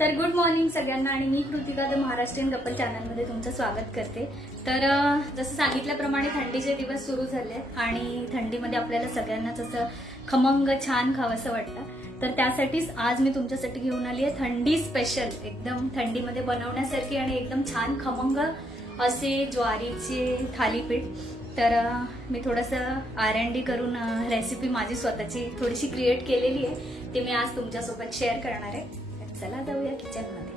तर good morning सगळ्यांना आणि मी कृतिका द महाराष्ट्रीयन कपल चॅनलमध्ये तुमचं स्वागत करते। तर जसं सांगितल्याप्रमाणे थंडीचे दिवस सुरू झाले आणि थंडीमध्ये आपल्याला सगळ्यांनाच असं खमंग छान खावंसं वाटतं। तर त्यासाठीच आज मी तुमच्यासाठी घेऊन आली आहे थंडी स्पेशल, एकदम थंडीमध्ये बनवण्यासारखी आणि एकदम छान खमंग असे ज्वारीचे थालीपीठ। तर मी थोडंसं R&D करून रेसिपी माझी स्वतःची थोडीशी क्रिएट केलेली आहे, ती मी आज तुमच्यासोबत शेअर करणार आहे। चला जाऊया किचन मध्ये।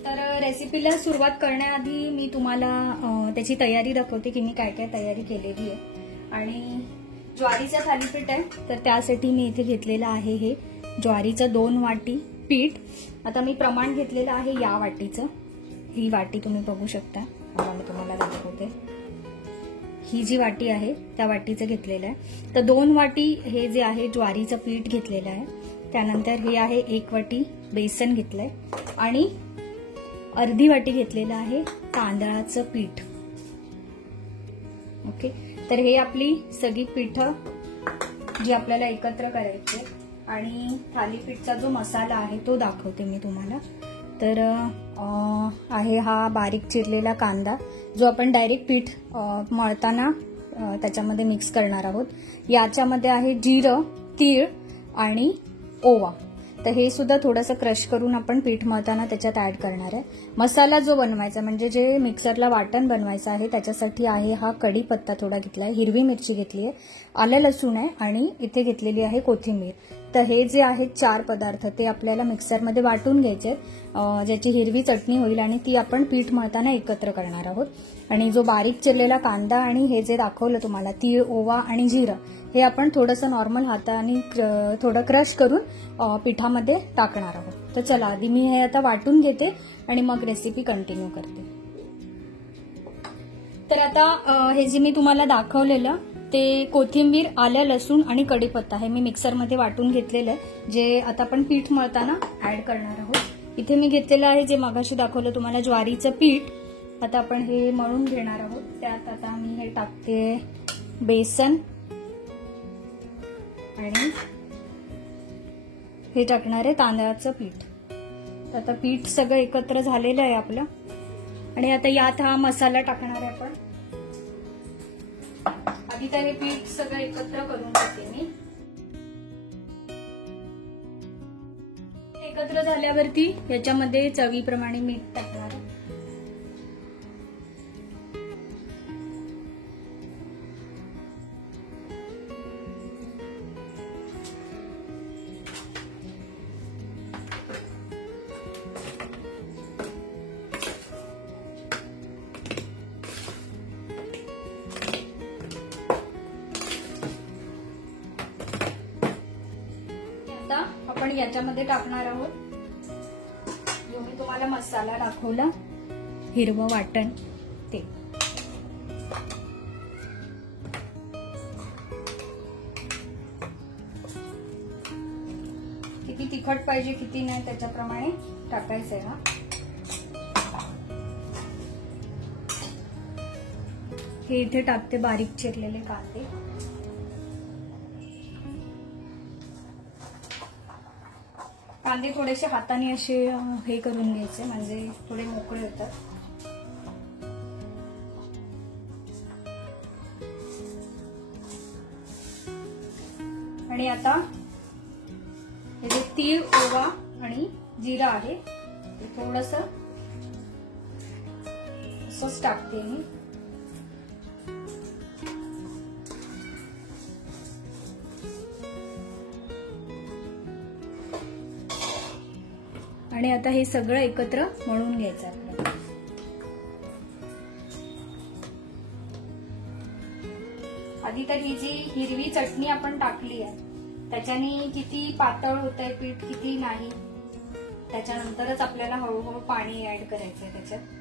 तर रेसिपीला सुरुवात करण्याआधी मी तुम्हाला त्याची तयारी दाखवते की मी काय काय तयारी केलेली आहे। आणि ज्वारीचं थालीपीठ आहे, तर त्यासाठी मी इथे घेतलेलं आहे हे ज्वारीचं 2 वाटी पीठ। आता मी प्रमाण घेतलेलं आहे या वाटीचं, ही वाटी तुम्ही बघू शकता, मी तुम्हाला दाखवते। ही जी वाटी आहे त्या वाटीचं घेतलेलं आहे। तर 2 वाटी हे जे आहे ज्वारीचं पीठ घेतलेलं आहे। त्यानंतर हे आहे 1 वाटी बेसन घेतलंय आणि अर्धी वाटी घेतलेलं आहे तांदळाचं पीठ। ओके, तर हे आपली सगळी पीठं जी आपल्याला एकत्र करायची आणि थालीपीठचा जो मसाला आहे तो दाखवते मी तुम्हाला। तर आहे हा बारीक चिरलेला कांदा, जो आपण डायरेक्ट पीठ मळताना त्याच्यामध्ये मिक्स करणार आहोत। याच्यामध्ये आहे जिरं, तीळ आणि ओवा, तर हे सुद्धा थोडंसं क्रश करून आपण पीठ मळताना त्याच्यात ऍड करणार आहे। मसाला जो बनवायचा म्हणजे जे मिक्सरला वाटण बनवायचं आहे त्याच्यासाठी आहे हा कढीपत्ता थोडा घेतलाय, हिरवी मिरची घेतली आहे, आलं लसूण आहे आणि इथे घेतलेली आहे कोथिंबीर। तर हे जे आहेत 4 पदार्थ ते आपल्याला मिक्सरमध्ये वाटून घ्यायचे, ज्याची हिरवी चटणी होईल आणि ती आपण पीठ मळताना एकत्र करणार आहोत। आणि जो बारीक चिरलेला कांदा आणि हे जे दाखवलं तुम्हाला तीळ, ओवा आणि जिरं, हे आपण थोडंसं नॉर्मल हाताने थोडं क्रश करून पिठामध्ये टाकणार आहोत। तर चला आधी मी हे आता वाटून घेते आणि मग रेसिपी कंटिन्यू करते। तर आता हे जे मी तुम्हाला दाखवलेलं ते कोथिंबीर, आलं लसूण आणि कढीपत्ता हे मी मिक्सरमध्ये वाटून घेतलेलं आहे, जे आता आपण पीठ मळताना ऍड करणार आहोत। इथे मी घेतलेलं आहे जे मगाशी दाखवलं तुम्हाला ज्वारीचं पीठ। आता आपण हे मळून घेणार आहोत। त्यात आता मी हे टाकते बेसन आणि हे टाकणार आहे तांदळाचं पीठ। तर आता पीठ सगळं एकत्र झालेलं आहे आपलं आणि आता यात हा मसाला टाकणार आहे आपण। आधी तर हे पीठ सगळं एकत्र करून घेते मी। एकत्र झाल्यावरती याच्यामध्ये चवीप्रमाणे मीठ टाकणार आहे। आपण याच्यामध्ये टाकणार आहोत जो मी तुम्हाला मसाला दाखवला, हिरवं वाटण ते। किती तिखट पाहिजे किती नाही त्याच्याप्रमाणे टाकायचं आहे हा। हे इथे टाकते बारीक चिरलेले कांदे। कांदे थोडेसे हाताने असे हे करून घ्यायचे म्हणजे थोडे मोकळे होतात। आणि आता हे जे तीळ, ओवा आणि जिरा आहे ते थोडंसं असंच टाकते मी। आणि आता हे सगळं एकत्र मळून घ्यायचं आपल्याला। आधी तर ही जी हिरवी चटणी आपण टाकली आहे त्याच्याने किती पातळ होतंय पीठ किती नाही, त्याच्यानंतरच आपल्याला हळूहळू पाणी ऍड करायचंय त्याच्यात।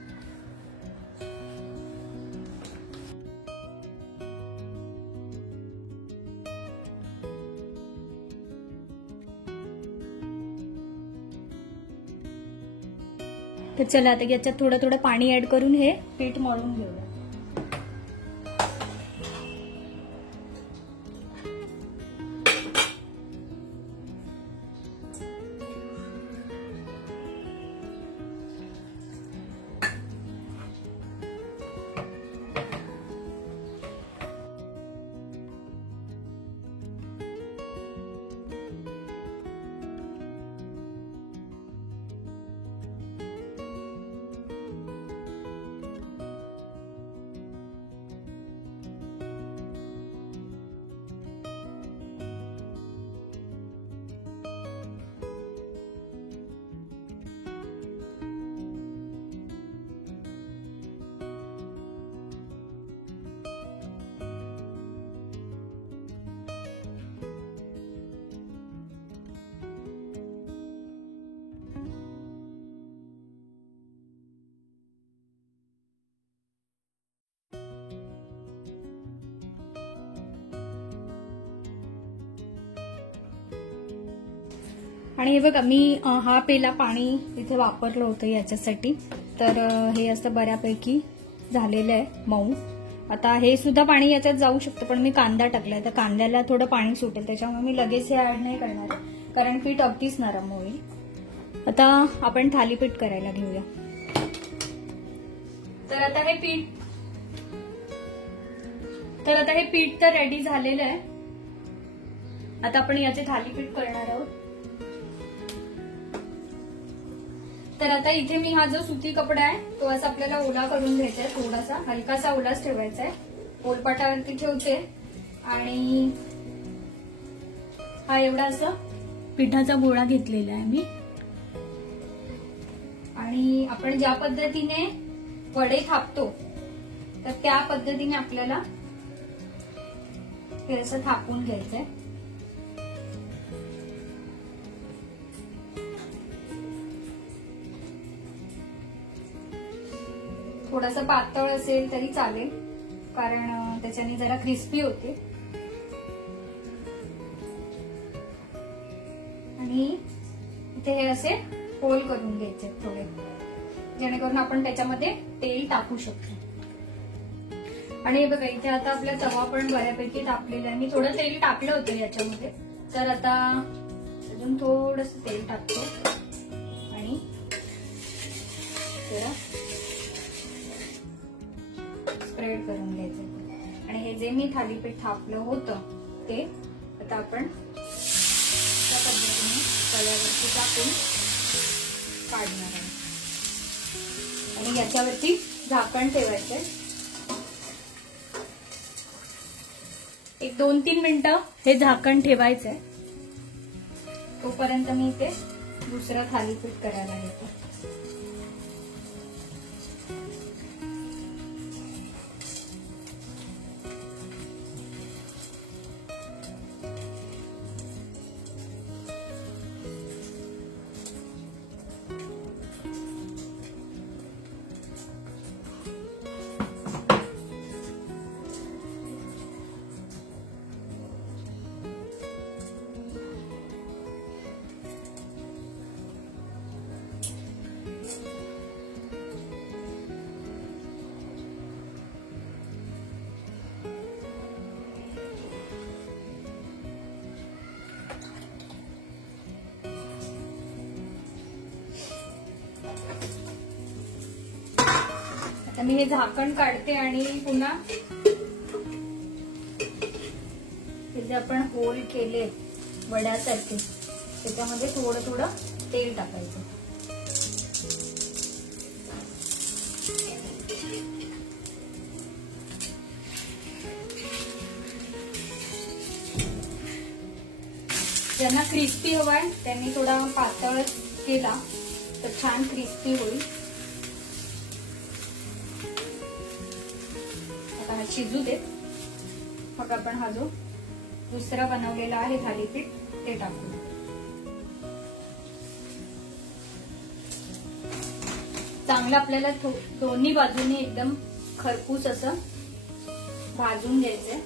तर चला आता याच्यात थोडं थोडं पाणी ऍड करून हे पीठ मळून घेऊया. आणि हे बघा मी हा पेला पाणी इथे वापरलं होतं याच्यासाठी. तर हे असं बऱ्यापैकी झालेलं आहे मऊ. आता हे सुद्धा पाणी याच्यात जाऊ शकतं, पण मी कांदा टाकलाय तर कांद्याला थोडं पाणी सुटेल, त्याच्यामुळे मी लगेच हे ऍड नाही करणार कारण पीठ अगदीच नरम होईल. आता आपण थालीपीठ करायला घेऊया. तर आता हे पीठ तर रेडी झालेलं आहे. आता आपण याचे थालीपीठ करणार आहोत. तर आता इथे मी हा जो सुती कपडा आहे तो असा आपल्याला ओला करून घ्यायचा आहे, थोडासा हलकासा ओलाच ठेवायचा आहे. पोलपाटावरती ठेवते आणि हा एवढा असा पिठाचा गोळा घेतलेला आहे मी. आणि आपण ज्या पद्धतीने वडे थापतो तर त्या पद्धतीने आपल्याला हे असं थापून घ्यायचंय. थोडासा पातळ असेल तरी चालेल कारण त्याच्याने जरा क्रिस्पी होते. आणि इथे हे असे होल करून घ्यायचे थोडे, जेणेकरून आपण त्याच्यामध्ये तेल टाकू शकतो. आणि हे बघा इथे आता आपला तवा पण बऱ्यापैकी तापलेला आहे. मी थोडं तेल टाकलं होतं याच्यामध्ये, तर आता अजून थोडस तेल टाकतो आणि स्प्रेड करून घ्यायचं. आणि हे जे मी थालीपीठ थापलं होतं ते आता आपण त्या पद्धतीने तव्यावरती टाकून काढणार आहे. आणि याच्यावरती झाकण ठेवायचंय. एक 2-3 मिनिटं हे झाकण ठेवायचंय. तोपर्यंत मी इथे दुसरं थालीपीठ करायला घेते. आता मी हे झाकण काढते आणि पुन्हा हे जे आपण होल केले वड्यासारखे त्याच्यामध्ये थोडं थोडं तेल टाकायचं. ज्यांना क्रिस्पी हवाय त्यांनी थोडा पातळ केला तर छान क्रिस्पी होईल. आता हा शिजू दे, मग आपण हा जो दुसरा बनवलेला आहे थालीपीठ ते टाकू. चांगलं आपल्याला दोन्ही बाजूने एकदम खरपूस असं भाजून घ्यायचंय.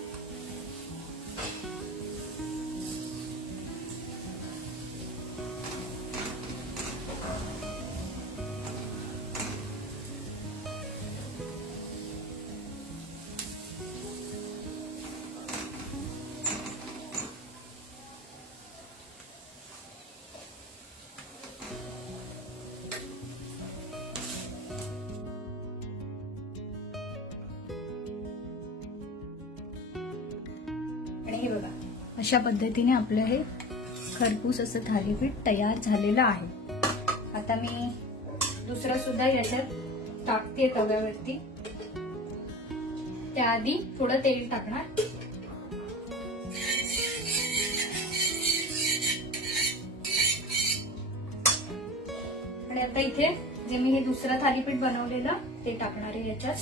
आणि हे बघा अशा पद्धतीने आपलं हे खरपूस असं थालीपीठ तयार झालेलं आहे. आता मी दुसरं सुद्धा याच्यात टाकते तव्यावरती. त्याआधी थोडं तेल टाकणार. आणि आता इथे जे मी हे दुसरं थालीपीठ बनवलेलं ते टाकणार आहे याच्यात.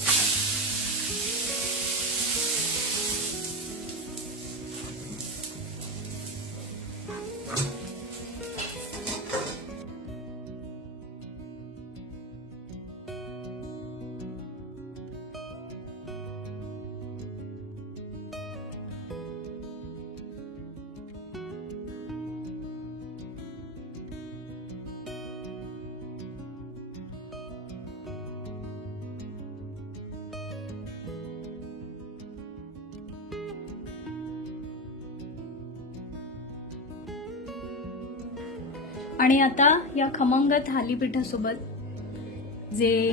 आणि आता या खमंग थालीपीठासोबत जे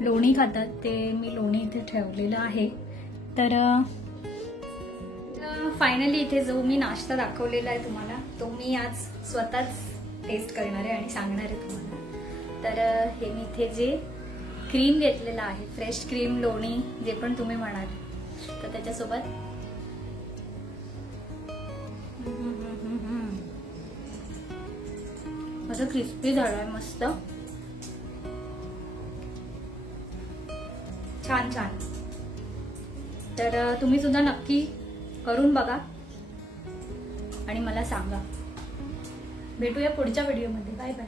लोणी खातात ते मी लोणी इथे ठेवलेलं आहे. तर फायनली इथे जो मी नाश्ता दाखवलेला आहे तुम्हाला तो मी आज स्वतःच टेस्ट करणार आहे आणि सांगणार आहे तुम्हाला. तर हे मी इथे जे क्रीम घेतलेलं आहे, फ्रेश क्रीम, लोणी, जे पण तुम्ही म्हणाल, तर त्याच्यासोबत असं क्रिस्पी झालंय मस्त, छान छान. तर तुम्ही सुद्धा नक्की करून बघा आणि मला सांगा. भेटूया पुढच्या व्हिडिओमध्ये. Bye bye.